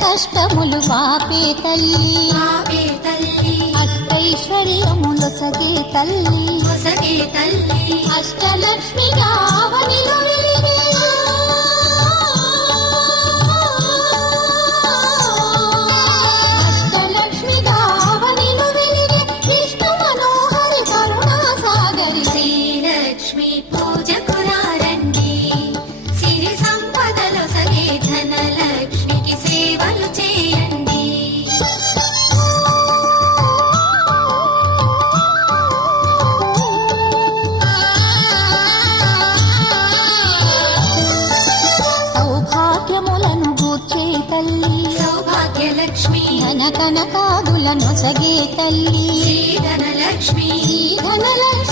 కష్టములు పాపే తల్లి అష్టైశ్వర్యములొసగే తల్లి అష్టలక్ష్మి గావనిలో వెలిగే అష్టలక్ష్మి గావనిలో వెలిగే విష్ణు మనోహరి కరుణా సాగరి శ్రీలక్ష్మి పూజకు రండి సిరి సంపదలొసగే ధనలక్ష్మికి సేవలు చేయండి. సౌభాగ్యములను గూర్చే తల్లి సౌభాగ్యలక్ష్మి ధన కనకాదులను సగే తల్లి శ్రీ ధనలక్ష్మి ధనలక్ష్మి